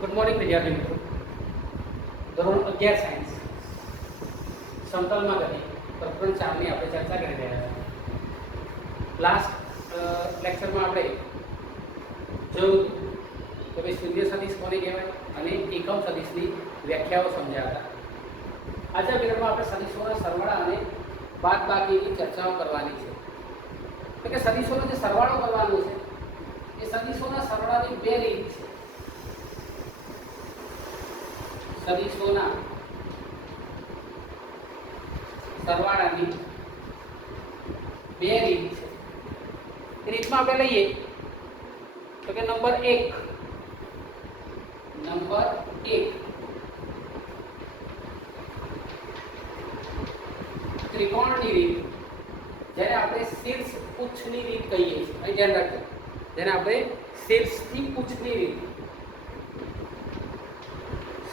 Good morning વિદ્યાર્થી મિત્રો. ધોરણ 11 સાયન્સ સમતલમાં ગતિ પ્રકરણ 4 ની આપણે ચર્ચા કરી રહ્યા છીએ. લાસ્ટ લેક્ચરમાં આપણે જોયું કે ભાઈ શૂન્ય સદિશ કોને કહેવાય અને એકમ સદિશની વ્યાખ્યાઓ સમજ્યા હતા. આજે વિડીયોમાં આપણે સદિશોના સરવાળા અને બાદબાકીની ચર્ચાઓ કરવાની છે. એટલે કે સદિશોનો જે સરવાળો કરવાનો છે એ સદિશોના સરવાળાની બે રીત છે. સદિશોના સરવાળાની બે રીત છે. રીતમાં આપણે લઈએ તો કે નંબર 1 ત્રિકોણની રીત, જેને આપણે શીર્ષ પુચ્છની રીત કહીએ છીએ. અહીં ધ્યાન રાખજો, જેને આપણે શીર્ષથી પુચ્છની રીત,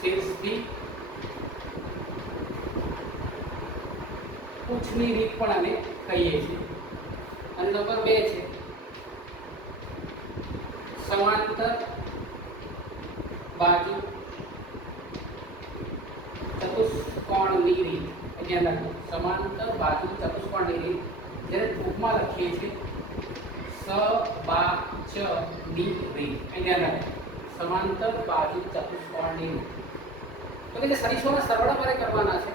શીર્ષથી પુચ્છની રીત પણ આને કહીએ છીએ. અને નંબર 2 છે સમાંતર બાજુ ચતુષ્કોણની રીત. ધ્યાન રાખજો, સમાંતર બાજુ ચતુષ્કોણની રીત, જેને ટૂંકમાં લખીએ છીએ સબાચની રીત. ધ્યાન રાખજો, સમાંતર બાજુ ચતુષ્કોણની રીત. તો કે જે સદિશોના સરવાળા મારે કરવાના છે,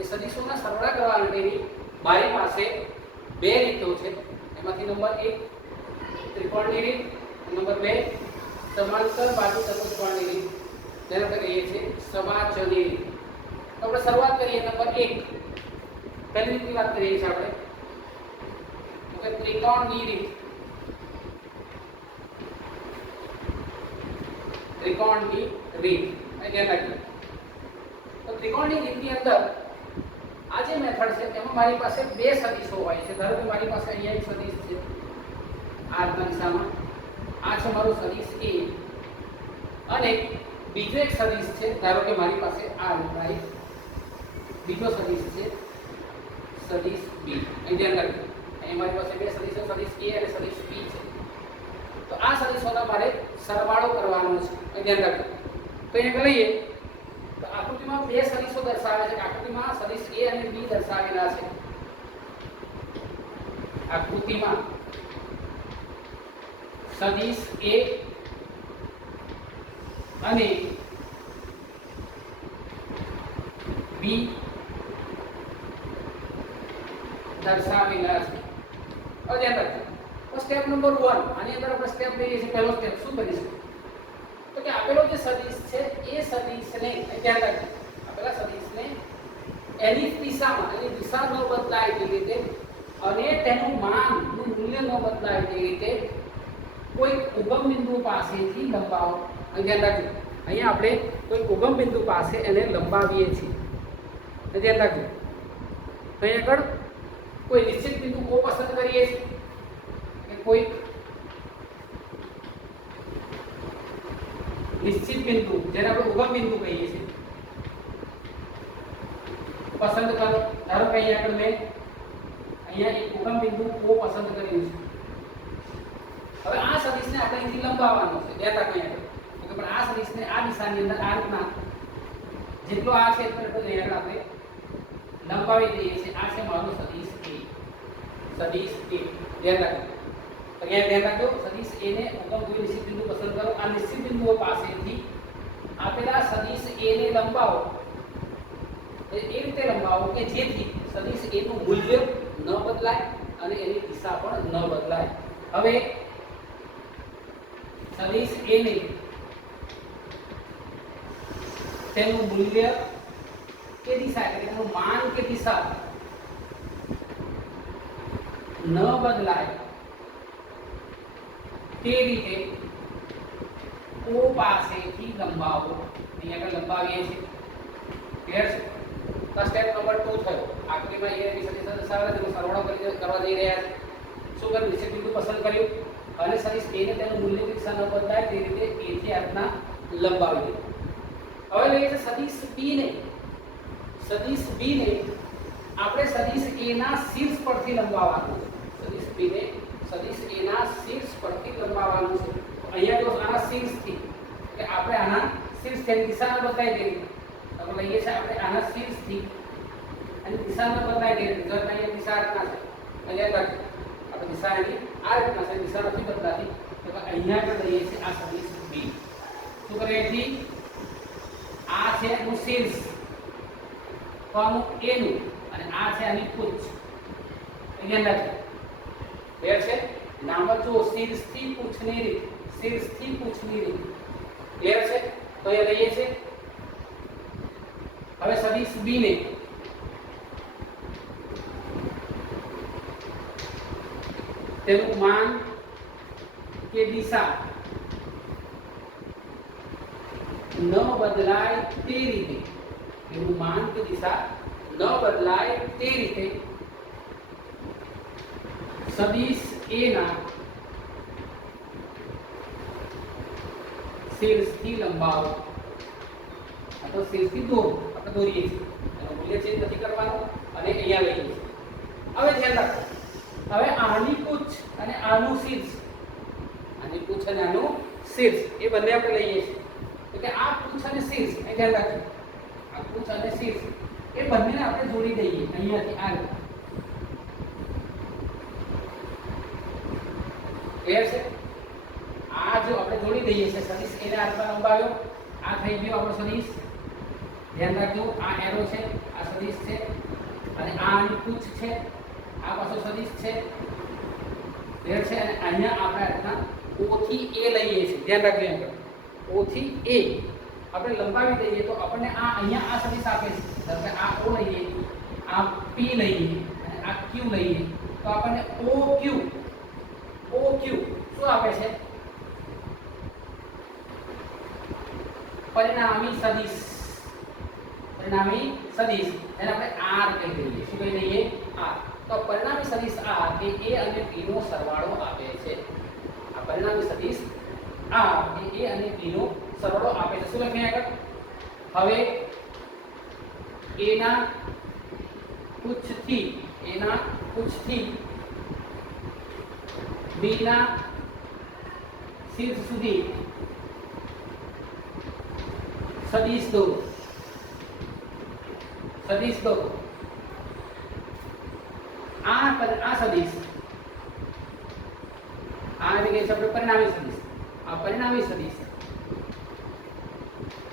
એ સદિશોના સરવાળા કરવા માટેની મારી પાસે બે રીતો છે. એમાંથી નંબર 1 ત્રિકોણની રીત, નંબર 2 સમાંતર બાજુ ચતુષ્કોણની રીત, જેને આપણે કહીએ છીએ સબાચની રીત. તો આપણે શરૂઆત કરીએ નંબર 1. પહેલી રીતની વાત કરીએ છીએ આપણે, તો કે ત્રિકોણની રીત. ત્રિકોણની રીત ધ્યાન રાખજો. તો ત્રિકોણની રીતની અંદર આ જે મેથડ છે એમાં મારી પાસે બે સદિશો હોય છે. ધારો કે મારી પાસે અહીંયા એક સદિશ છે આ દિશામાં, આ છે મારું સદિશ A, અને બીજો એક સદિશ છે, ધારો કે મારી પાસે આ રીતના બીજો સદિશ છે સદિશ B. અહીં ધ્યાન રાખજો, અહીં મારી પાસે બે સદિશો સદિશ A અને સદિશ B છે. તો આ સદિશોનો મારે સરવાળો કરવાનો છે. અહીં ધ્યાન રાખજો. તો અહીંયા લઈએ તો આકૃતિમાં બે સદિશો દર્શાવે છે. આકૃતિમાં સદિશ A અને B દર્શાવેલા છે. આકૃતિમાં સદિશ A અને B દર્શાવેલા છે. હવે ધ્યાન રાખજો. તો સ્ટેપ નંબર 1, આની અંદર આપણે સ્ટેપ લઈએ છીએ. પહેલો સ્ટેપ શું કરીશું તો કે આપેલો જે સદિશ છે એ સદિશને ધ્યાન રાખજો, આપેલા સદિશને એની દિશામાં, એની દિશા ન બદલાય તે રીતે અને તેનું માનનું મૂલ્ય ન બદલાય તે રીતે કોઈ ઉગમ બિંદુ પાસેથી લંબાવો. ધ્યાન રાખજો, અહીંયા આપણે કોઈ ઉગમ બિંદુ પાસે એને લંબાવીએ છીએ. ધ્યાન રાખજો. તો અહીં આગળ કોઈ નિશ્ચિત બિંદુ કો પસંદ કરીએ છીએ કે કોઈ નિશ્ચિત બિંદુ, જેને આપણે ઉગમ બિંદુ કહીએ છીએ, પસંદ કરો. ધારો કે અહીંયા આગળ મેં અહીંયા એક ઉગમ બિંદુ કો પસંદ કર્યું છે. હવે આ સદિશને આપણે અહીંથી લંબાવવાનો છે. ધ્યાન રાખો અહીંયા આગળ, પણ આ સદિશને આ દિશાની અંદર આ રીતના જેટલો આ છે એટલો અહીંયા આગળ આપણે લંબાવી દઈએ છીએ. આ છે મારું સદિશ A. સદિશ A ધ્યાન રાખો. તો અહીંયા ધ્યાન રાખજો, સદિશ A ને ઉગમ કોઈ નિશ્ચિત બિંદુ પસંદ કરો. આ નિશ્ચિત બિંદુઓ પાસેથી આપેલા સદિશ A ને લંબાવો. એ રીતે લંબાવો કે જેથી સદિશ A નું મૂલ્ય ન બદલાય અને એની દિશા પણ ન બદલાય. હવે સદિશ A ને તેનું મૂલ્ય કે દિશા, એટલે તેનું માન કે દિશા ન બદલાય તે રીતે O પાસેથી લંબાવો. અહીંયા આગળ લંબાવીએ છીએ. ક્લિયર છે? તો સ્ટેપ નંબર 2 થયો. આકૃતિમાં A ની સદિશ દર્શાવે તેનો સરવાળો કરવા જઈ રહ્યા છે. શું કર્યું? નિશ્ચિત બિંદુ પસંદ કર્યું અને સદિશ A ને તેનું મૂલ્ય કે દિશા ન બદલાય તે રીતે A થી આ રીતના લંબાવી દીધું. હવે લઈએ છે સદિશ B ને. સદિશ B ને આપણે સદિશ A ના શીર્ષ પરથી લંબાવવાનું છે. સદિશ B ને સદિશ A ના શીર્ષ પરથી લંબાવવાનું છે. અહીંયા જો આના શીર્ષથી કે આપણે આના શીર્ષ તેની દિશાને બદલાઈ દે તો લઈએ છે આપણે આના શીર્ષથી અને દિશાને બદલાઈ દે જો અહીંયા દિશા આટલા છે અહીંયા તક આપણે દિશા એની આ રીતના છે દિશા નથી બદલાતી તો અહીંયા આગળ લઈએ છે આ સદિશ બી શું કરીએ છીએ આ છે એનું શીર્ષ તો આનું એ નું અને આ છે આની પૂંછ અહીંયા નથી ક્લિયર છે નામ જો શીર્ષથી પૂંછની રીત શીર્ષથી પૂંછની રીત ક્લિયર છે તો એ લઈએ છે હવે સદિશ બી ને તેનું માન કે દિશા ન બદલાય તે રીતે તેનું માન કે દિશા ન બદલાય તે રીતે સદિશ એ ના શીર્ષથી લંબાવો અથવા શીર્ષથી દોરો આપણે દોરીએ છીએ એનો મૂલ્ય ચેન્જ નથી કરવાનો અને અહીંયા લઈએ છીએ હવે ધ્યાન રાખો હવે આની પૂંછ અને આનું શીર્ષ આની પૂંછ અને આનું શીર્ષ એ બંને આપણે લઈએ છીએ તો કે આ પૂંછ અને શીર્ષ એ ધ્યાન રાખજો આ પૂંછ અને શીર્ષ એ બંનેને આપણે જોડી દઈએ અહીંયાથી આ રીતે ક્લિયર છે આ જો આપણે જોડી દઈએ છે સદિશ એને આટલા લંબાવ્યો આ થઈ ગયો આપણો સદિશ ધ્યાન રાખજો આ એરો છે આ સદિશ છે અને આ આની પૂંછ છે આ પાછો સદિશ છે ક્લિયર છે અને અહીંયા આપણે આટલા O થી A લઈએ છીએ ધ્યાન રાખજો એમ O થી A આપણે લંબાવી દઈએ તો આપણને આ અહીંયા આ સદિશ આપે છે ધારો કે આ O લઈએ આ P લઈએ અને આ Q લઈએ તો આપણને OQ શું આપે છે પરિણામી સદિશ એને આપણે R કહી દઈએ શું કહી દઈએ R તો પરિણામી સદિશ R એ A અને P નો સરવાળો આપે છે આ પરિણામી સદિશ R એ A અને P નો સરવાળો આપે છે શું લખીએ આગળ હવે A ના પૂંછથી B ના શીર્ષ સુધી સદિશ દોરો આ સદિશ આ આવી ગઈ છે આપણે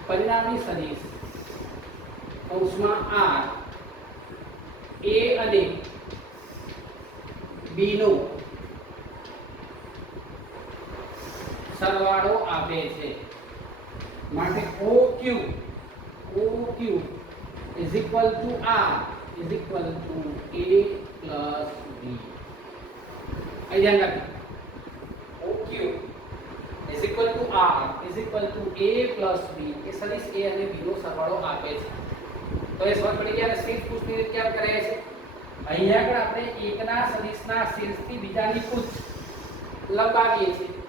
પરિણામી સદિશ કૌંસમાં R A અને B નો સરવાળો આપે છે માટે OQ is equal to R is equal to A plus B અહીં ધ્યાન રાખજો OQ is equal to R is equal to A plus B એ સદિશ A અને B નો સરવાળો આપે છે તો એ સમજ પડી ગયા શીર્ષ પૂંછની રીત કેમ કરે છે અહીંયા આગળ આપણે એકના સદિશના શીર્ષથી બીજાની પૂંછ લંબાવીએ છીએ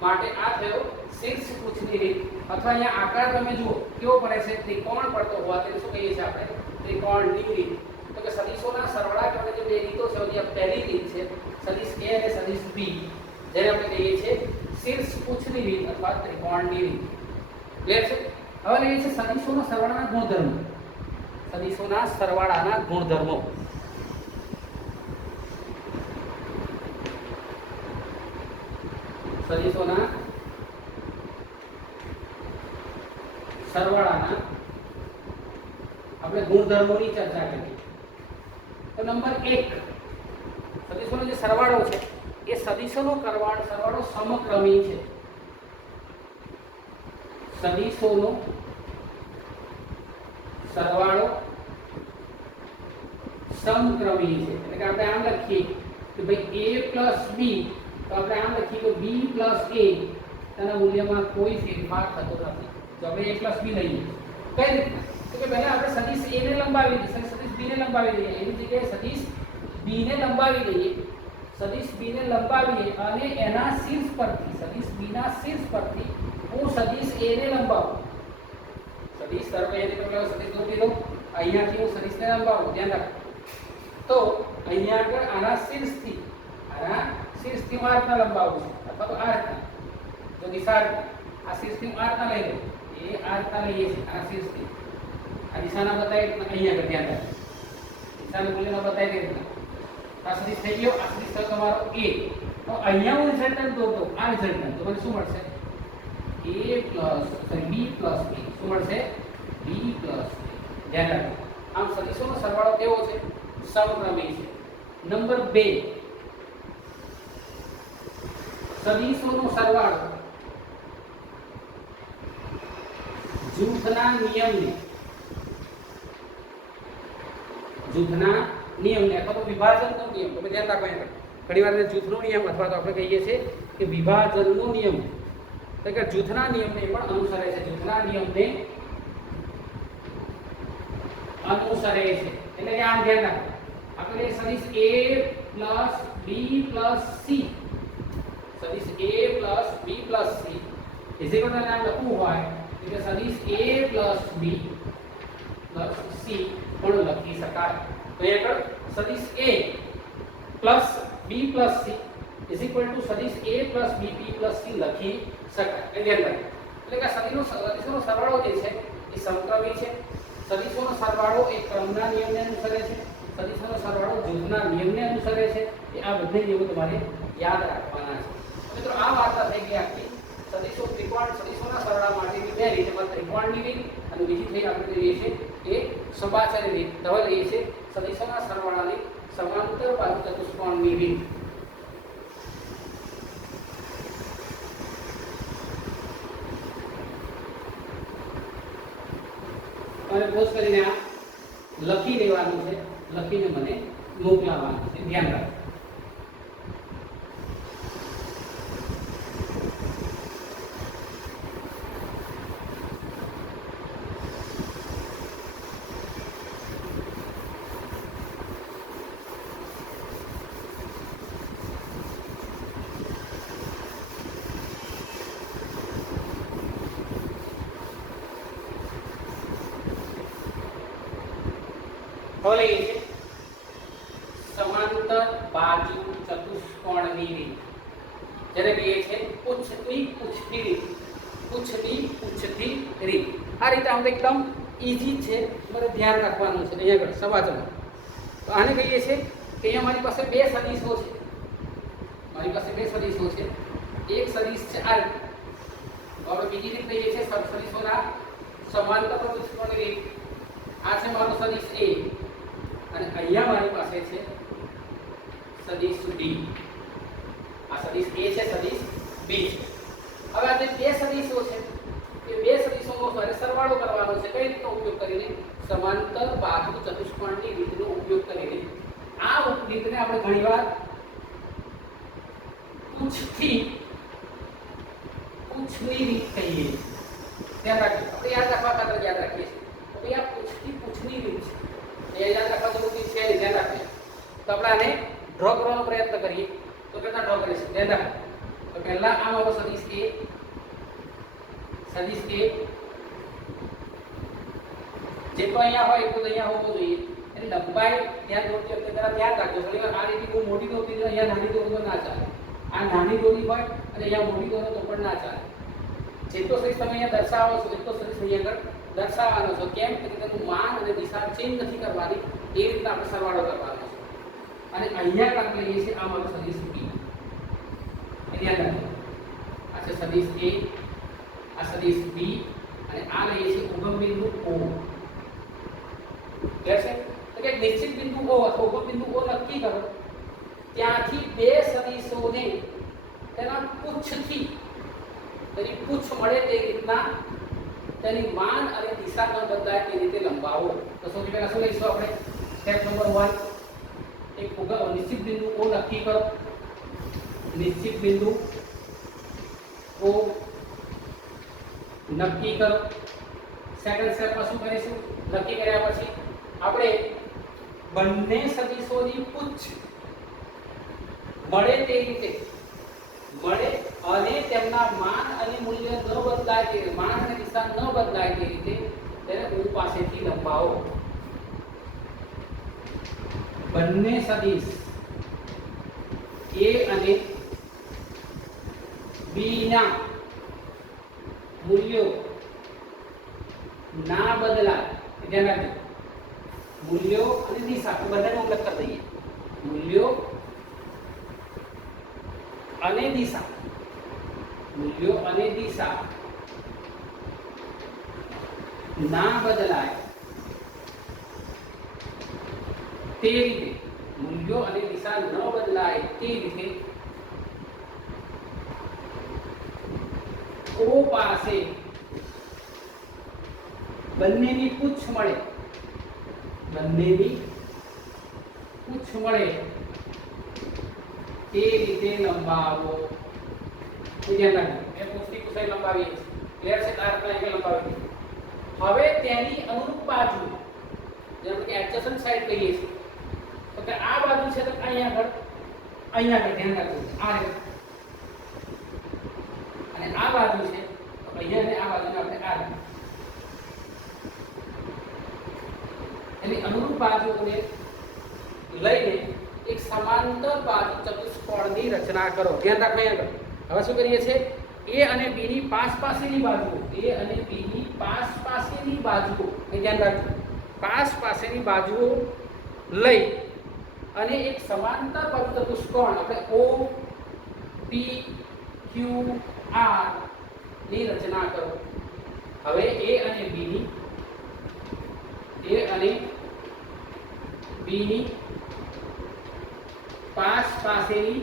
માટે આ થયો શીર્ષ પૂંછની રીત અથવા અહીંયા આકાર તમે જુઓ કેવો પડે છે ત્રિકોણ પડતો હોવાથી શું કહીએ છીએ આપણે ત્રિકોણની રીત તો કે સદિશોના સરવાળા કરવાની જે બે રીતો છે જે પહેલી રીત છે સદિશ A અને સદિશ B જેને આપણે કહીએ છીએ શીર્ષ પૂંછની રીત અથવા ત્રિકોણની રીત ક્લિયર છે હવે લઈએ છીએ સદિશોના સરવાળાના ગુણધર્મો સદિશોના સરવાળાના ગુણધર્મો સદિશોના સરવાળાના આપણે ગુણધર્મોની ચર્ચા કરીએ તો નંબર 1 સદિશોનો જે સરવાળો છે એ સદિશોનો સરવાળો સમક્રમી છે સદિશોનો સરવાળો સમક્રમી છે એટલે કે આપણે આમ લખીએ કે ભાઈ A + B તો આપણે આમ લખીએ કે B + A તેના મૂલ્યમાં કોઈ ફેરફાર થતો નથી તો આપણે A + B લઈએ કઈ રીતે તો કે પહેલા આપણે સદિશ A ને લંબાવી દઈએ સદિશ B ને લંબાવી દઈએ એની જગ્યાએ સદિશ B ને લંબાવી દઈએ સદિશ B ને લંબાવીએ અને એના શીર્ષ પરથી સદિશ B ના શીર્ષ પરથી હું સદિશ A ને લંબાવું સદિશ તરફ એને તો સદિશ દોરી દઉં અહીંયાથી હું સદિશને લંબાવું ધ્યાન રાખો તો અહીંયા આગળ આના શીર્ષથી હું આ રીતના લંબાવું છું અથવા તો આ રીતના જો દિશા આ શીર્ષથી હું આ રીતના લઈ લઉં એ આ રીતના લઈએ છીએ આ શીર્ષથી આ દિશાના બતાવી રીતના અહીંયા આગળ ધ્યાન રાખો દિશાના મૂલ્યના બતાવી રીતના આ સદિશ થઈ ગયો આ સદિશ થયો તમારો a તો અહીંયા હું રિઝલ્ટન્ટ દોતો આ રિઝલ્ટન્ટ તો મને શું મળશે b plus a શું મળશે b plus a ધ્યાન રાખો આમ સદિશોનો સરવાળો કેવો છે સમક્રમી છે નંબર 2 સદિશોનો સરવાળો જૂથના નિયમને અથવા તો વિભાજનનો નિયમ તમે ધ્યાન રાખો અહીંયા ઘણી વાર જૂથનો નિયમ અથવા તો આપણે કહીએ છીએ કે વિભાજનનો નિયમ તો કે જૂથના નિયમને પણ અનુસરે છે જૂથના નિયમને અનુસરે છે એટલે કે આમ ધ્યાન રાખો આપણે સદિશ a b c સદિશ a b c इसी को नाम લખવું હોય એટલે સદિશ a b c પણ લખી શકાય તો એ આગળ સદિશ a b c is equal to સદિશ a b c લખી શકાય એટલે કે સદિશોનો સરવાળો જે છે એ સમક્રમી છે સદિશોનો સરવાળો એ ક્રમના નિયમને અનુસરે છે સદિશોનો સરવાળો જૂથના નિયમને અનુસરે છે એ આ બધા નિયમો તમારે યાદ રાખવાના છે મિત્રો આ વાર્તા થઈ ગઈ આખી સદિશોના સરવાળા માટેની બે રીત એમાં ત્રિકોણની રીત અને બીજી થઈ આપણે જોઈએ છે એ સબાચારી રીત હવે લઈએ છે સદિશોના સરવાળાની સમાંતર બાજુ ચતુષ્કોણની રીત અને પોઝ કરીને આ લખી લેવાનું છે લખીને મને મોકલાવવાનું છે ધ્યાન રાખો હવે લઈએ છીએ સમાંતર બાજુ ચતુષ્કોણની રીત જેને કહીએ છીએ પૂછતી રીત આ રીતે આમ એકદમ ઈઝી છે તમારે ધ્યાન રાખવાનું છે અહીંયા આગળ સવાચમાં તો આને કહીએ છીએ કે અહીંયા મારી પાસે બે સદિશો છે એક સદિશ છે આ રીતે આપણે બીજી રીત કહીએ છીએ સદિશોના સમાંતર ચતુષ્કોણની રીત આ છે મારો સદિશ a અને અહીંયા મારી પાસે છે સદિશ d આ સદિશ a છે સદિશ b છે હવે આ જે બે સદિશો છે એ બે સદિશોનો સરવાળો કરવાનો છે કઈ રીતનો ઉપયોગ કરીને સમાંતર બાજુ ચતુષ્કોણની રીતનો ઉપયોગ કરીને આ રીતને આપણે ઘણીવાર પૂછની રીત કહીએ ધ્યાન રાખજો આપણે યાદ રાખવા ખાતર યાદ રાખીએ છીએ આ પૂછની રીત છે એ યાદ રાખવા જરૂરી છે ધ્યાન રાખજો તો આપણે આને ડ્રો કરવાનો પ્રયત્ન કરીએ તો કેટલા ડ્રો કરીશું ધ્યાન રાખો તો પહેલા આ મારો સદિશ a જેટલો અહીંયા હોય એટલું અહીંયા હોવો જોઈએ એટલે લંબાઈ ધ્યાન દોરતી વખતે પહેલા ધ્યાન રાખજો ઘણીવાર આ રીતે બહુ મોટી દોરતી હોય અહીંયા નાની દોરો તો ના ચાલે આ નાની દોરી હોય અને અહીંયા મોટી દોરો તો પણ ના ચાલે જેટલો સદિશ તમે અહીંયા દર્શાવો છો એટલો સદિશ અહીંયા આગળ દર્શાવવાનો છો કેમ કે તેનું માન અને દિશા ચેન્જ નથી કરવાની એ રીતના આપણે સરવાળો કરવાનો છે અને અહીંયા આપણે લઈએ છીએ આ મારો સદિશ b ધ્યાન રાખજો આ છે સદિશ a આ સદિશ b અને આ લઈએ છીએ ઉગમ બિંદુ o કેસે તો કે નિશ્ચિત બિંદુ o અથવા ઉગમ બિંદુ o નક્કી કરો ત્યાંથી બે સદિશોને તેના પૂછથી તેની પૂછ મળે તે રીતના તેની માન અને દિશા ન બદલાય તે રીતે લંબાવો તો સૌથી પહેલા શું લઈશું આપણે સ્ટેપ નંબર 1 એક નિશ્ચિત બિંદુ o નક્કી કરો નિશ્ચિત બિંદુ o નક્કી કરો સેકન્ડ સ્ટેપમાં શું કરીશું નક્કી કર્યા પછી આપણે બંને સદિશોની પૂછ મળે તે રીતે મળે અને તેમના માન અને મૂલ્ય ન બદલાય તે માન અને દિશા ન બદલાય તે રીતે તેને o પાસેથી લંબાવો બંને સદિશ a અને b ના મૂલ્યો ના બદલાય, ધ્યાન રાખજો. મૂલ્યો અને દિશા બધાને ઉલ્લેખ કરી દઈએ. મૂલ્યો અને દિશા, મૂલ્યો અને દિશા ના બદલાય તે રીતે, મૂલ્યો અને દિશા ન બદલાય તે રીતે ઓ પાસે બંનેની પૂછ મળે, બંનેની પૂછ મળે તે રીતે લંબાવો. ધ્યાન રાખજો, મેં પૂછની પૂછાઈ લંબાવી છે, ક્લિયર છે? તારકના એંગલ લંબાવી. હવે તેની અનુરૂપ બાજુ, જેમ કે એડજસન્ટ સાઈડ કહીએ છીએ, તો કે આ બાજુ છે તો અહીંયા આગળ ધ્યાન રાખજો, આ રીતે. અને આ બાજુ છે તો અહીંયા ને આ બાજુને આપણે આ રીતે. એની અનુરૂપ બાજુઓને લઈને એક સમાંતર બાજુ ચતુષ્કોણની રચના કરો. ધ્યાન રાખો આગળ. હવે શું કરીએ છીએ? એ અને બી ની પાસ પાસેની બાજુઓ, એ અને બી ની પાસ પાસેની બાજુઓ, એ ધ્યાન રાખજો, પાસ પાસેની બાજુઓ લઈ અને એક સમાંતર બાજુ ચતુષ્કોણ આપણે ઓ પી ક્યુ આર ની રચના કરો. હવે એ અને બી ની પાસ પાસેની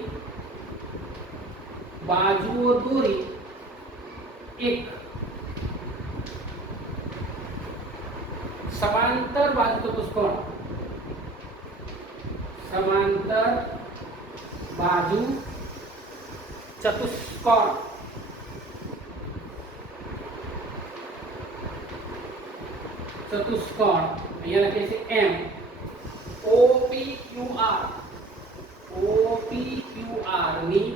બાજુઓ દોરી એક સમાંતર બાજુ ચતુષ્કોણ, સમાંતર બાજુ ચતુષ્કોણ અહીંયા લખીએ છીએ એમ OPQR ની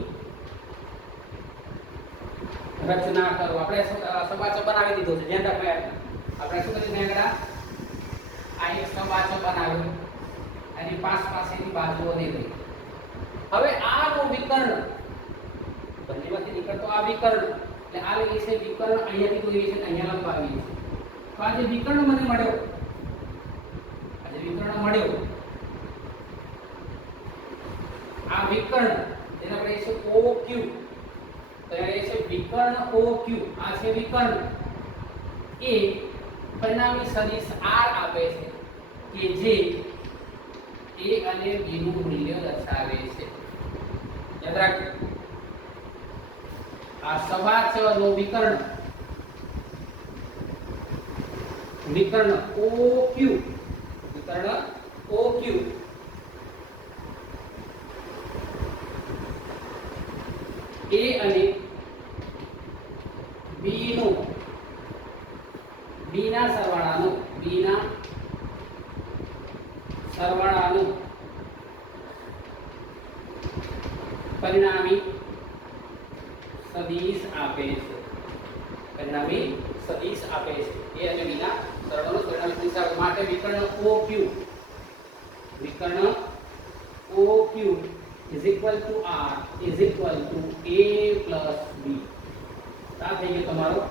રચના કરો. આપણે સબાચો બનાવી દીધો છે, ધ્યાન રાખો. આપણે શું કરીએ આગળ? આ એક સબાચો બનાવ્યો, એની પાસેની બાજુઓને લઈ. હવે આનો વિકર્ણ, બંનેમાંથી નીકળતો આ વિકર્ણ, એટલે આ લઈએ છે વિકર્ણ, અહીંયાથી દોરીએ છે, અહીંયા લંબાવીએ છે. તો આ જે વિકર્ણ મને મળ્યો, આ વિકર્ણ જેને આપણે છે OQ, તો એ છે વિકર્ણ OQ. આ છે વિકર્ણ, એ પરિણામી સદિશ R આપે છે કે જે A અને B નું મૂલ્ય દર્શાવે છે. યાદ રાખજો, આ સબાચનો વિકર્ણ OQ, વિકર્ણ OQ A અને B નું, B ના સરવાળાનું પરિણામી સદિશ આપે છે. પરિણામી સદિશ આપે છે. A અને B ના સરવાળાનું પરિણામી સદિશ આપે માટે વિકર્ણ OQ is equal to R is equal to A plus B. આ થઈ ગયો તમારો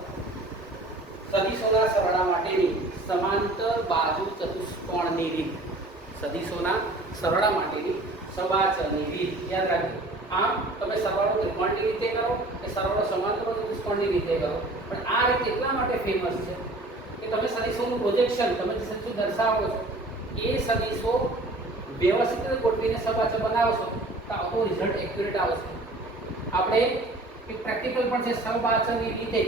સદિશોના સરવાળા માટેની સમાંતર બાજુ ચતુષ્કોણની રીત. સદિશોના સરવાળા માટેની સબાચની રીત યાદ રાખજો. આમ તમે સરવાળો ત્રિકોણની રીતે કરો કે સરવાળો સમાંતર ચતુષ્કોણની રીતે કરો, પણ આ રીત એટલા માટે ફેમસ છે કે તમે સદિશોનું પ્રોજેક્શન, તમે જે સદિશો દર્શાવો છો એ સદિશો વ્યવસ્થિત રીતે ગોઠવીને સબાચો બનાવશો તો આપણું રિઝલ્ટ એક્યુરેટ આવશે. આપણે એક પ્રેક્ટિકલ પણ છે, સબાચની રીતે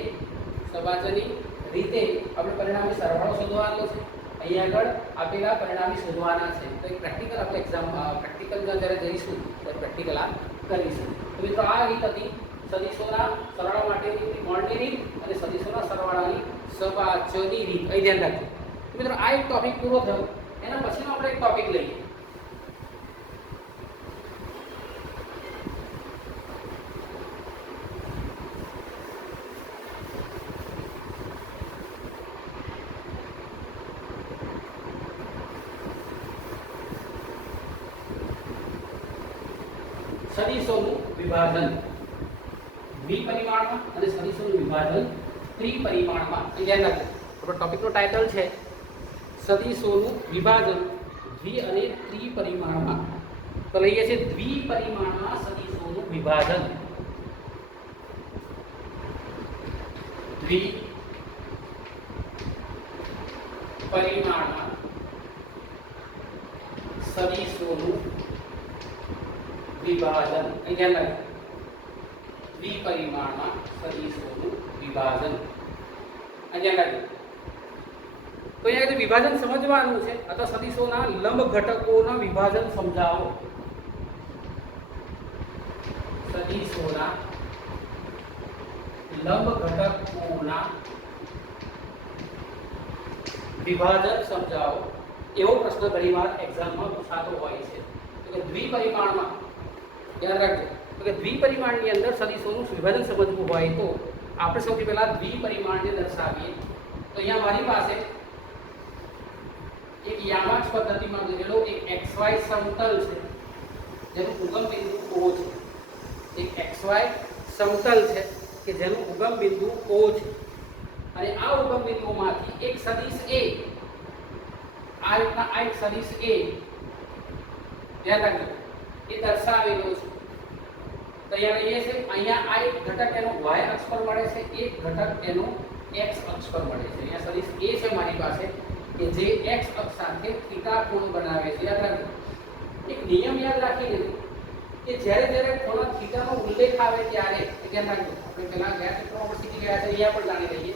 આપણે પરિણામી સરવાળો શોધવાનો છે. અહીંયા આગળ આપેલા પરિણામી શોધવાના છે. તો એક પ્રેક્ટિકલ આપણે પ્રેક્ટિકલ જ્યારે જઈશું ત્યારે પ્રેક્ટિકલ આ કરીશું. તો મિત્રો આ રીત હતી સદિશોના સરવાળા માટેની ત્રિકોણની રીત અને સદિશોના સરવાળાની સબાચની રીત. અહીં ધ્યાન રાખજો. મિત્રો આ એક ટોપિક પૂરો થયો, એના પછીનો આપણે એક ટોપિક લઈએ. સદિશોનું વિભાજન દ્વિપરિમાણમાં અને સદિશોનું વિભાજન ત્રિપરિમાણમાં. ધ્યાન રાખજો, આપણો ટોપિકનો ટાઇટલ છે સદીશોનું વિભાજન દ્વિ અને ત્રિપરિમાણમાં. તો લઈએ છીએ દ્વિપરિમાણમાં સદીશોનું વિભાજન. દ્વિપરિમાણમાં સદીશોનું વિભાજન. અહીંયા લખો દ્વિપરિમાણમાં સદીશોનું વિભાજન. અહીંયા લખો તો અહીંયા વિભાજન સમજવાનું છે અથવા સદીશોના લંબ ઘટકોના વિભાજન સમજાવો. સદીશોના લંબ ઘટકોના વિભાજન સમજાવો એવો પ્રશ્ન ઘણીવાર એક્ઝામમાં પૂછાતો હોય છે. તો દ્વિપરિમાણમાં યાદ રાખજો કે દ્વિપરિમાણની અંદર સદીશોનું વિભાજન સમજવું હોય તો આપણે સૌથી પહેલા દ્વિપરિમાણને દર્શાવીએ. તો અહીંયા મારી પાસે એક યામાક્ષ પદ્ધતિમાં દોરેલો એક xy સમતલ છે જેનું ઉગમ બિંદુ O છે. એક xy સમતલ છે કે જેનું ઉગમ બિંદુ O છે અને આ ઉગમ બિંદુમાંથી એક સદિશ A, આ રીતના આ એક સદિશ A યાદ રાખજો એ દર્શાવેલો છે. તો અહીંયા એ છે અહીંયા આ એક ઘટક એનો y અક્ષ પર મળે છે, એક ઘટક એનો x અક્ષ પર મળે છે. અહીંયા સદિશ A છે મારી પાસે કે જે x અક્ષ સાથે થીટા કોણ બનાવે છે. યાદ રાખજો એક નિયમ યાદ રાખીને કે જ્યારે જ્યારે ખૂણો થીટાનો ઉલ્લેખ આવે ત્યારે ધ્યાન રાખજો. આપણે પહેલા ગયા ચિત્રમાં શીખી ગયા છે, અહીંયા પણ જાણી લઈએ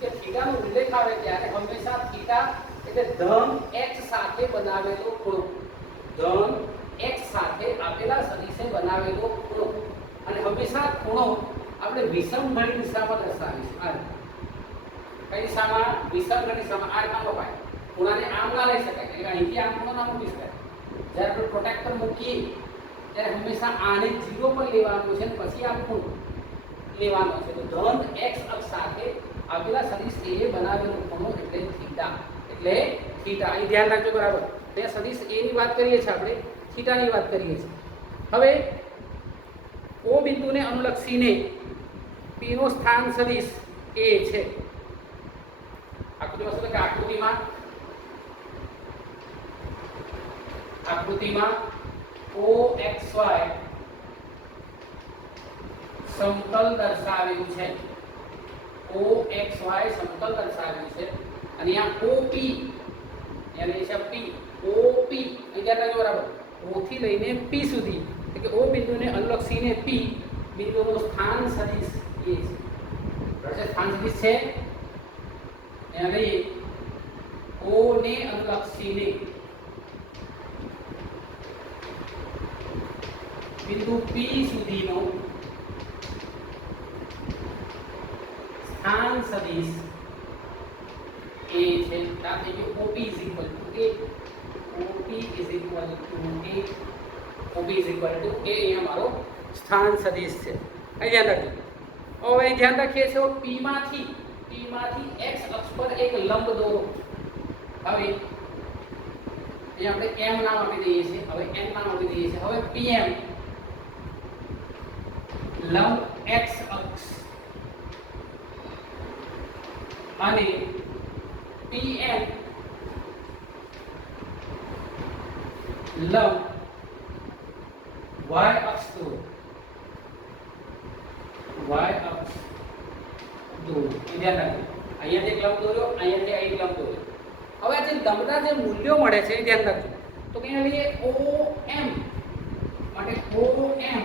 કે થીટાનો ઉલ્લેખ આવે ત્યારે હંમેશા થીટા એટલે ધન x સાથે બનાવેલો ખૂણો, ધન x સાથે આપેલા સદિશે બનાવેલો ખૂણો અને હંમેશા ખૂણો આપણે વિષમઘણી દિશામાં દર્શાવીશું. કઈ દિશામાં? વિષમઘણી દિશામાં. આ રીતના વપાય. ખૂણાને આમ ના લઈ શકાય એટલે અહીંથી આમ ખૂણો ના મૂકી શકાય. જ્યારે આપણે પ્રોટેક્ટર મૂકીએ ત્યારે હંમેશા આને 0 પર લેવાનું છે અને પછી આ ખૂણો લેવાનો છે. તો ધન x અક્ષ સાથે આપેલા સદિશ A બનાવેલો ખૂણો એટલે થીટા. એટલે થીટા. અહીં ધ્યાન રાખજો બરાબર. તે સદિશ A ની વાત કરીએ છીએ આપણે, થીટાની વાત કરીએ છીએ. હવે O બિંદુને અનુલક્ષીને P નો સ્થાન સદિશ A છે. આકૃતિમાં OXY સમતલ દર્શાવ્યું છે. OXY સમતલ દર્શાવ્યું છે અને આ OP એટલે છે P, OP અહીંયા બરાબર O થી લઈને P સુધી એટલે કે O બિંદુને અનુલક્ષીને P બિંદુનું સ્થાન સદિશ A છે. સ્થાન સદિશ છે અને O ને અનુલક્ષીને બિંદુ P સુધીનો સ્થાન સદિશ A છે. ત્યાં થઈ ગયું OP is equal to A. OP is equal to A. OP is equal to A અહીંયા મારો સ્થાન સદિશ છે. અહીંયા લખજો. હવે ધ્યાન રાખીએ છીએ P માંથી x અક્ષ પર એક લંબ દોરો. હવે અહીંયા આપણે m નામ આપી દઈએ છીએ, હવે n નામ આપી દઈએ છીએ. હવે PM લંબ x અક્ષ અને PM લંબ y અક્ષ દોરો. y અક્ષ દોરો. ધ્યાન રાખજો. અહીંયાથી એક લંબ દોર્યો, અહીંયાથી આ એક લંબ દોર્યો. હવે આ જે લંબના જે મૂલ્યો મળે છે એ ધ્યાન રાખજો. તો કે અહીંયા OM માટે OM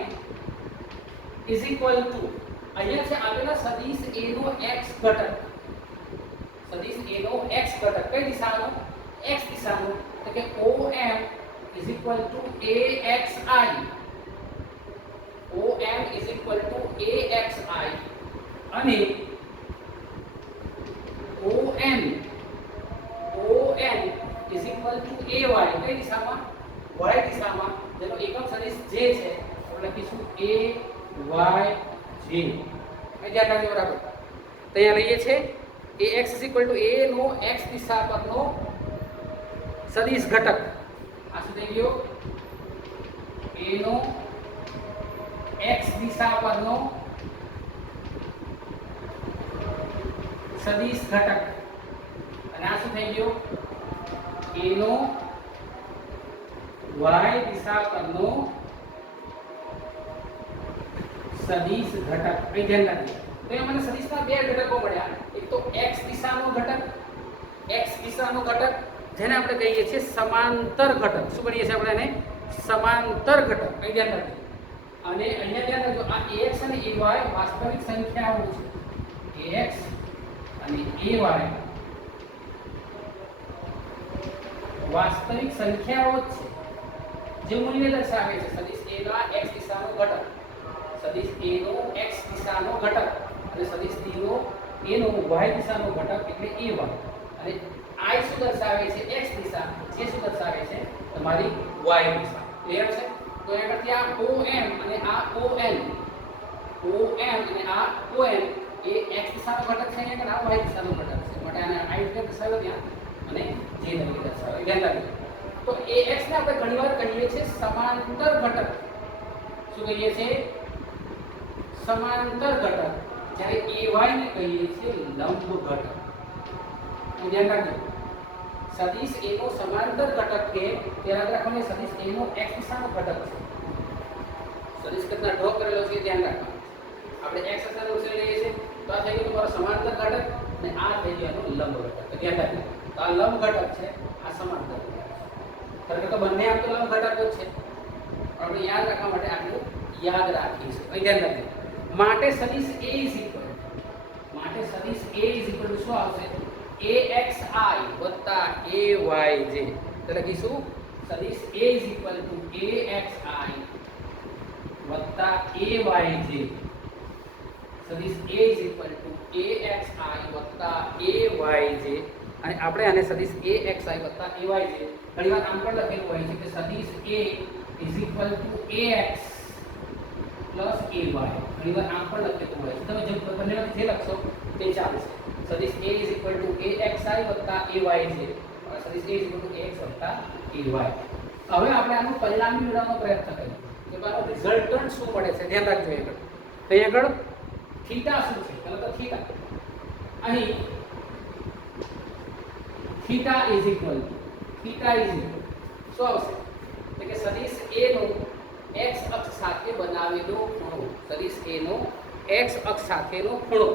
is equal to અહીંયા છે આપેલા સદિશ A નો x ઘટક. સદિશ A નો x ઘટક કઈ દિશાનો? x દિશાનો. તો કે OM is equal to AXI. OM is equal to AXI અને ON is equal to AY કઈ દિશામાં? y દિશામાં. જેનો એકમ સદિશ j છે આપણે લખીશું AYJ. ધ્યાન રાખજો બરાબર. તો અહીંયા લઈએ છે AX is equal to A no x દિશા પરનો સદિશ ઘટક. આ શું થઈ ગયો? A નો x દિશા પરનો સદિશ ઘટક અને આ શું થઈ ગયું? a નો y દિશા પરનો સદિશ ઘટક. અહીં ધ્યાન રાખજો. તો એ મને સદિશના બે ઘટકો મળ્યા. એક તો x દિશાનો ઘટક, x દિશાનો ઘટક જેને આપણે કહીએ છીએ સમાંતર ઘટક. શું કહીએ છીએ આપણે એને? સમાંતર ઘટક. અહીં ધ્યાન રાખજો. અને અહીંયા ધ્યાન રાખજો, આ ax અને ay વાસ્તવિક સંખ્યાઓ છે. ax અને ay વાસ્તવિક સંખ્યાઓ જ છે જે મૂલ્ય દર્શાવે છે. સદિશ a ના x દિશાનો ઘટક, સદિશ a નો x દિશાનો ઘટક અને સદિશ b no a no y દિશાનો ઘટક એટલે ay. અને I શું દર્શાવે છે? x દિશા. જે શું દર્શાવે છે? તમારી y દિશા. ક્લિયર છે? તો એ પરથી આ OM અને આ ON, OM અને આ ON એ x દિશાનો ઘટક છે અને આ y દિશાનો ઘટક છે. માટે આને I તરીકે દર્શાવ્યો ત્યાં અને j તરીકે દર્શાવ્યો. ધ્યાન રાખજો. તો ax ને આપણે ઘણીવાર કહીએ છીએ સમાંતર ઘટક. શું કહીએ છીએ? સમાંતર ઘટક. જ્યારે ay ને કહીએ છીએ લંબ ઘટક. ધ્યાન રાખજો. સદિશ a નો સમાંતર ઘટક કે યાદ રાખવાનું, સદિશ a નો x દિશાનો ઘટક છે. સદિશ કેટલા ડ્રો કરેલો છે ધ્યાન રાખવાનું. આપણે x અક્ષર ઉપર લઈએ છીએ તો આ થઈ ગયું તમારો સમાંતર ઘટક અને આ થઈ ગયો એનો લંબ ઘટક. ધ્યાન રાખજો. તો આ લંબ ઘટક છે, આ સમાંતર ઘટક છે. કારણ કે બંને આમ તો લંબ ઘટકો જ છે. આપણે યાદ રાખવા માટે આટલું યાદ રાખીશું. અહીં ધ્યાન રાખજો. માટે સદિશ a શું આવશે? axi વત્તા ayj. તો લખીશું સદિશ a axi વત્તા ayj. સદિશ a axi વત્તા ayj. અને આપણે આને સદિશ axi વત્તા ayj ઘણીવાર આમ પણ લખેલું હોય છે કે સદિશ a ax પ્લસ ay. ઘણીવાર આમ પણ લખેલું હોય છે. તમે બંનેમાંથી જે લખશો તે ચાલશે. સદિશ a axi વત્તા ayj. સદિશ a ax વત્તા ay. હવે આપણે આનું પરિણામ મેળવવાનો પ્રયત્ન કરીએ કે આનો રિઝલ્ટન્ટ શું મળે છે. ધ્યાન રાખજો. અહીં આગળ થીટા શું છે? પહેલા તો થીટા. અહીં થીટા ઇઝ ઇક્વલ શું આવશે? એટલે કે સદિશ a નો x અક્ષ સાથે બનાવેલો ખૂણો. સદિશ a નો x અક્ષ સાથેનો ખૂણો.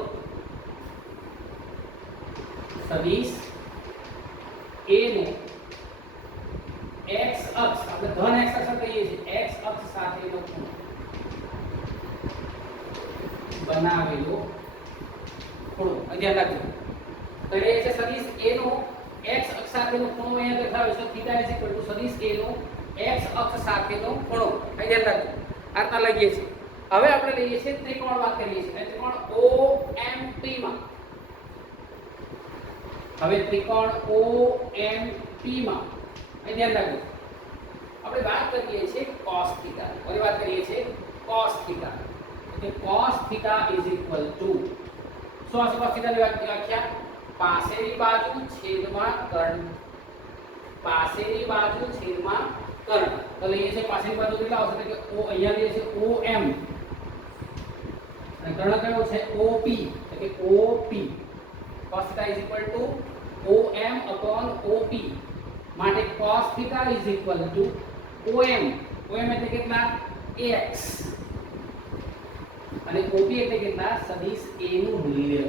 સદિશ a નો x અક્ષ, આપણે ધન x અક્ષ કહીએ છીએ, x અક્ષ સાથેનો ખૂણો બનાવેલો ખૂણો. ધ્યાન રાખજો. તો એ છે સદિશ a નો x અક્ષ સાથેનો ખૂણો. અહીંયા દેખાવે છે થીટા ઇઝ ઇક્વલ ટુ સદિશ a નો x અક્ષ સાથેનો ખૂણો. અહીં ધ્યાન રાખજો. આટલા લઈએ છીએ. હવે આપણે લઈએ છીએ ત્રિકોણ. વાત કરીએ છીએ ત્રિકોણ OMP માં. હવે ત્રિકોણ OMP માં અહીં ધ્યાન રાખજો. આપણે વાત કરીએ છીએ cos થીટા. કોની વાત કરીએ છીએ? cos theta. એટલે cos theta is equal to શું આવશે? cos થીટાની વ્યાખ્યા પાસેની બાજુ છેદમાં કર્ણ. પાસેની બાજુ છેદમાં કર્ણ. તો લઈએ છીએ પાસેની બાજુ કેટલા આવશે? એટલે કે અહીંયા લઈએ છીએ OM અને કર્ણ કયો છે? OP. એટલે કે OP. cos theta is equal to OM upon OP. માટે cos theta is equal to OM. OM એટલે કેટલા? AX. અને OP એટલે કેટલા? સદિશ A નું મૂલ્ય.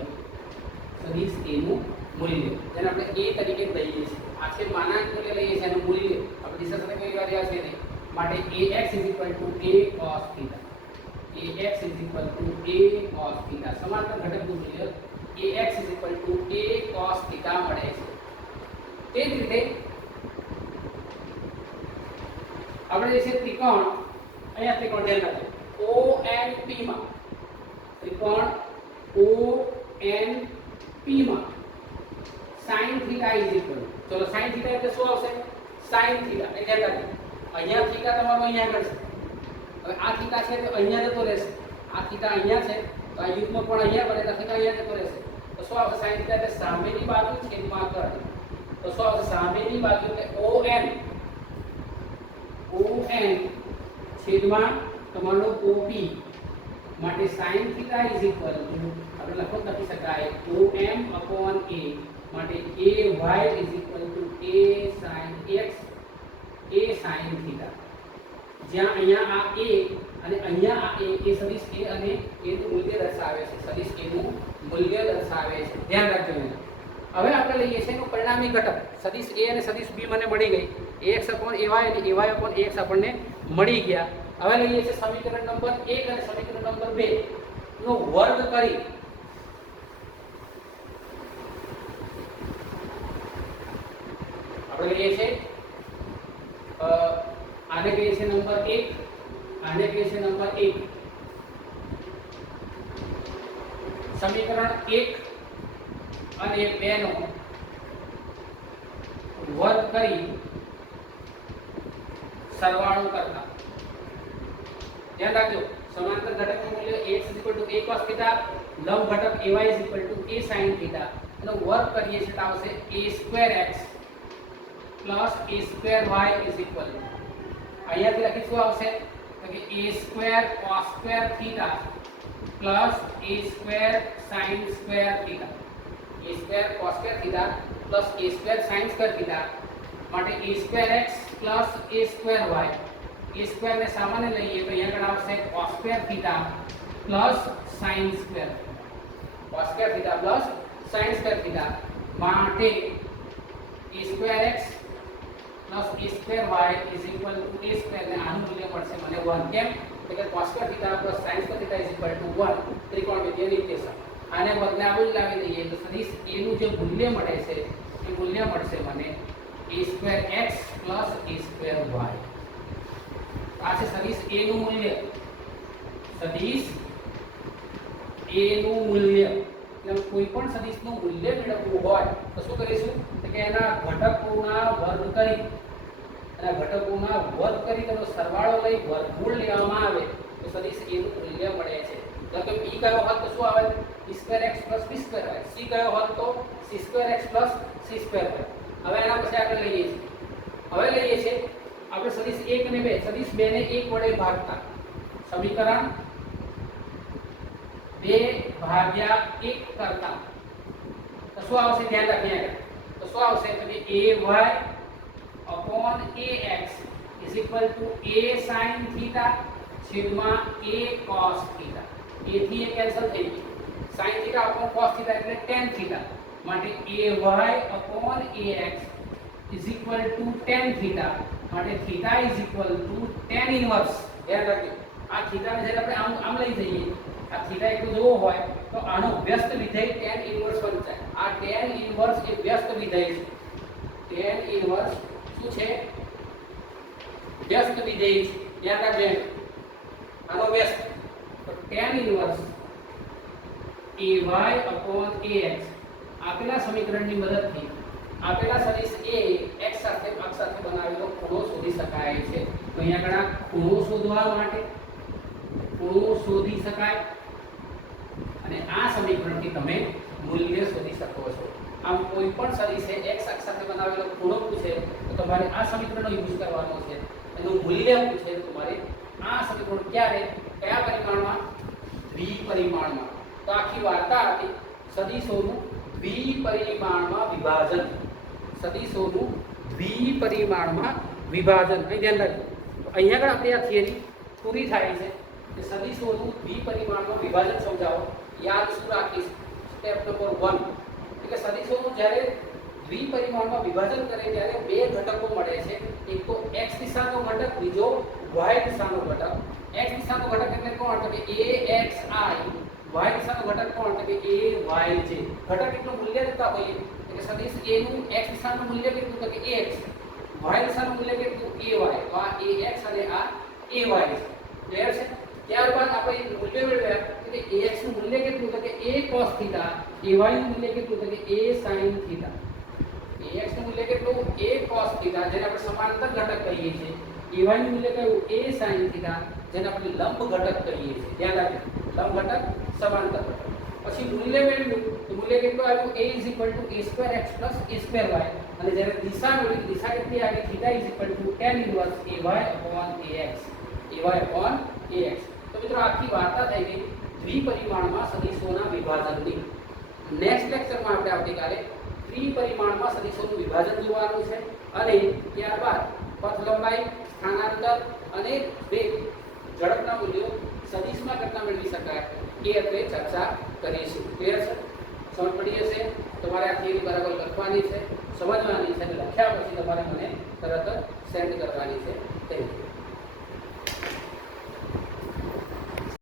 સદિશ A નું મૂલ્ય જેને આપણે A તરીકે લઈએ છીએ. આ છે માનાંક મૂલ્ય લઈએ છીએ એનું મૂલ્ય. આપણે દિશા સાથે કોઈ વાર યાદ છે નહીં. માટે AX is equal to A cos theta. AX is equal to A cos theta. સમાંતર ઘટકનું મૂલ્ય ax is equal to a cos theta મળે છે. તે જ રીતે આપણે જે છે ત્રિકોણ, અહીંયા ત્રિકોણ ધ્યાન રાખજો. ONP માં ત્રિકોણ ONP માં sin theta is equal, ચલો sin theta એટલે શું આવશે? sin theta. એ ધ્યાન રાખજો. અહીંયા થીટા તમારો અહીંયા આગળ છે. હવે આ થીટા છે તો અહીંયા જતો રહેશે. આ થીટા અહીંયા છે તો આ યુગ્મ પણ અહીંયા બને તો થીટા અહીંયા જતો રહેશે. તો શું આવશે? sin theta એટલે સામેની બાજુ છેદમાં કર્ણ. તો શું આવશે? સામેની બાજુ એટલે ON છેદમાં તમારો OP. માટે sin theta is equal to આપણે લખી શકાય OM upon A માટે ay = a sin x a sin theta, જ્યાં અહીંયા આ a અને અહીંયા આ a એ સદિશ a અને a નું મૂલ્ય દર્શાવે છે, સદિશ a નું મૂલ્ય દર્શાવે છે, ધ્યાન રાખજો. હવે આપણે લઈએ છીએ એનું પરિણામી ઘટક સદિશ a અને સદિશ b મને મળી ગઈ, ax/ay અને ay/ax આપણને મળી ગયા. હવે લઈએ છીએ સમીકરણ નંબર 1 અને સમીકરણ નંબર 2 નો વર્ગ કરી આપણે લઈએ છીએ આને કહીએ છીએ નંબર 1, આને કહીએ છીએ નંબર 1. સમીકરણ 1 અને 2 નો વર્ગ કરી સરવાળો કરતા, ધ્યાન રાખજો સમાંતર ઘટકનું મૂલ્ય x = a cos θ, લંબ ઘટક ay = a sin θ એનો વર્ગ કરીએ છીએ તો આવશે a2x a2y = અહીંયાથી લખીશું આવશે તો કે a2 cos2 θ a2 sin2 θ, a2 cos2 θ a2 sin2 θ માટે a2x a2y, a2 ને સામાન્ય લઈએ તો અહીંયા આગળ આવશે cos2 θ sin2, cos2 θ sin2 θ માટે a2x a2y a2 ને આનું મૂલ્ય મળશે મને 1. કેમ? તો કે cos2 θ sin2 θ 1 ત્રિકોણમિતિય નિત્યસમ. આને બદલાવી લાવી દઈએ તો સદિશ a નું જે મૂલ્ય મળે છે એ મૂલ્ય મળશે મને a2x a2y. આ છે સદિશ a નું મૂલ્ય, સદિશ a નું મૂલ્ય. એટલે કોઈ પણ સદિશનું મૂલ્ય મેળવવું હોય તો શું કરીશું તો કે એના ઘટકોના વર્ગ કરી, એના ઘટકોના વર્ગ કરી તેનો સરવાળો લઈ વર્ગમૂળ લેવામાં આવે તો સદિશ a નું મૂલ્ય મળે છે. એટલે કે b કયો હોત તો શું આવે b2x b2y, c કયો હોત તો c2x c2y. હવે એના પછી આપણે લઈએ છીએ, હવે લઈએ છીએ આપણે સદિશ 1 અને 2, સદિશ 2 ને 1 વડે ભાગતા સમીકરણ 2/1 કરતા તો શું આવશે, ધ્યાન રાખીએ તો શું આવશે તો કે ay/ax = a sin θ છેદમાં a cos θ. a થી a કેન્સલ થઈ ગયું, sin θ cos θ એટલે tan θ માટે ay/ax = tan θ માટે θ = tan ઇન્વર્સ. ધ્યાન રાખજો આ θ ને જ્યારે આપણે આમ લઈ જઈએ, આ θ એટલું જોવો હોય તો આનો વ્યસ્ત વિધેય tan ઇન્વર્સ બની જાય. આ tan ઇન્વર્સ એ વ્યસ્ત વિધેય છે, tan ઇન્વર્સ શું છે વ્યસ્ત વિધેય છે. ધ્યાન રાખજો આનો વ્યસ્ત તો tan ઇન્વર્સ ay/ax આપેલા સમીકરણની મદદથી આપેલા સદિશ a x સાથે અક્ષ સાથે બનાવેલો ખૂણો શોધી શકાય છે. તો અહીંયા આગળ ખૂણો શોધવા માટે ખૂણો શોધી શકાય અને આ સમીકરણથી તમે મૂલ્ય શોધી શકો છો. આમ કોઈ પણ સદિશે x અક્ષ સાથે બનાવેલો ખૂણો પૂછે તો તમારે આ સમીકરણનો યુઝ કરવાનો છે. એનું મૂલ્ય પૂછે તો તમારે આ સમીકરણ ક્યારે કયા પરિમાણમાં દ્વિપરિમાણમાં. તો આખી વાર્તા હતી સદિશોનું દ્વિપરિમાણમાં વિભાજન, સદિશોનું દ્વિપરિમાણમાં વિભાજન. અહીં ધ્યાન રાખજો અહીંયા આગળ આપણી આ થિયરી પૂરી થાય છે કે સદિશોનું દ્વિપરિમાણમાં વિભાજન સમજાવો. યાદ શું રાખીશ સ્ટેપ નંબર 1 એટલે સદિશોનું જ્યારે દ્વિપરિમાણમાં વિભાજન કરે ત્યારે બે ઘટકો મળે છે, એક તો x દિશાનો ઘટક, બીજો y દિશાનો ઘટક. x દિશાનો ઘટક એટલે કોણ તો કે axi, y દિશાનો ઘટક કોણ તો કે ayj. ઘટક એટલું મૂલ્ય દેતા હોઈએ એટલે સદિશ a નું x દિશાનું મૂલ્ય કેટલું તો કે ax, y દિશાનું મૂલ્ય કેટલું ay. તો આ ax અને આ ay છે. ક્લિયર છે? ત્યારબાદ આપણે મૂલ્ય મેળવ્યા કે ax નું મૂલ્ય કેટલું તો કે a cos θ, ay નું મૂલ્ય કેટલું તો કે a sin θ. ax નું મૂલ્ય કેટલું a cos θ જેને આપણે સમાંતર ઘટક કહીએ છીએ, ay નું મૂલ્ય કયું a sin θ જેને આપણે લંબ ઘટક કહીએ છીએ. ધ્યાન રાખજો લંબ ઘટક સમાંતર ઘટક. પછી મૂલ્ય મેળવ્યું તો મૂલ્ય કેટલું આવ્યું a = a2x a2y અને જ્યારે દિશા મેળવી દિશા કેટલી આવી θ = tan ઇન્વર્સ ay/ax. તો મિત્રો આખી વાર્તા થઈ ગઈ દ્વિપરિમાણમાં સદિશોના વિભાજનની. નેક્સ્ટ લેક્ચરમાં આપણે આવતીકાલે ત્રિપરિમાણમાં સદિશોનું વિભાજન જોવાનું છે અને ત્યારબાદ પથ લંબાઈ, સ્થાનાંતર અને વેગ ઝડપના મૂલ્યો સદિશમાં કરતા મેળવી શકાય એ આપણે ચર્ચા કરીશું. ક્લિયર છે? સમજ પડી હશે? તમારે આ થિયરી બરાબર લખવાની છે, સમજવાની છે અને લખ્યા પછી તમારે મને તરત જ સેન્ડ કરવાની છે. Thank you.